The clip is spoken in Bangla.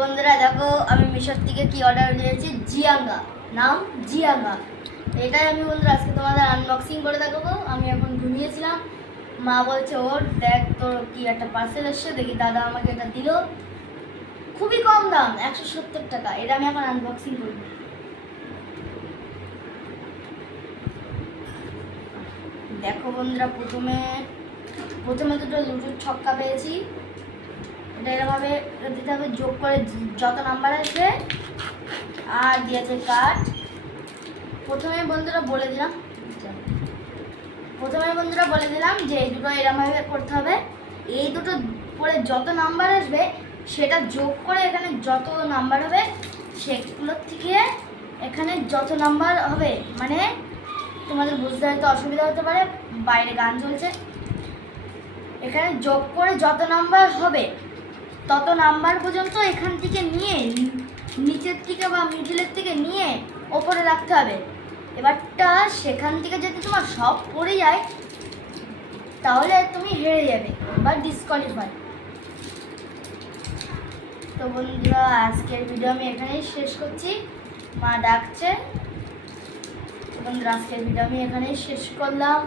বন্ধুরা দেখো আমি মিশোর থেকে কি অর্ডার দিয়েছি, জিয়াঙ্গা, নাম জিয়াঙ্গা। এটাই আমি বন্ধুরা আজকে তোমাদের আনবক্সিং করে দেখাবো। আমি এখন ঘুমিয়েছিলাম, মা বলছে ওর দেখ তোর কি একটা পার্সেল এসছে, দেখি দাদা আমাকে এটা দিল, খুবই কম দাম 170 টাকা। এটা আমি এখন আনবক্সিং করব। দেখো বন্ধুরা, প্রথমে দুটো লুডোর ছক্কা পেয়েছি। এটা এরকমভাবে দিতে হবে, যোগ করে যত নাম্বার আসবে। আর দিয়েছে কার্ড। প্রথমে বন্ধুরা বলে দিলাম যে এই দুটো এরকমভাবে করতে হবে। এই দুটো পরে যত নাম্বার আসবে সেটা যোগ করে এখানে যত নাম্বার হবে সেগুলোর থেকে এখানে যত নাম্বার হবে, মানে তোমাদের বুঝতে হয়তো অসুবিধা হতে পারে, বাইরে গান চলছে। এখানে যোগ করে যত নাম্বার হবে তত নাম্বার পর্যন্ত এখান থেকে নিয়ে নিচের থেকে বা মিডিলের থেকে নিয়ে ওপরে রাখতে হবে। এবারটা সেখান থেকে যদি তোমার সব পড়ে যায় তাহলে তুমি হেরে যাবে বা ডিসকোয়ালিফাই। তো বন্ধুরা আজকের ভিডিও আমি এখানেই শেষ করছি, মা ডাকছে। বন্ধুরা আজকের ভিডিও আমি এখানেই শেষ করলাম।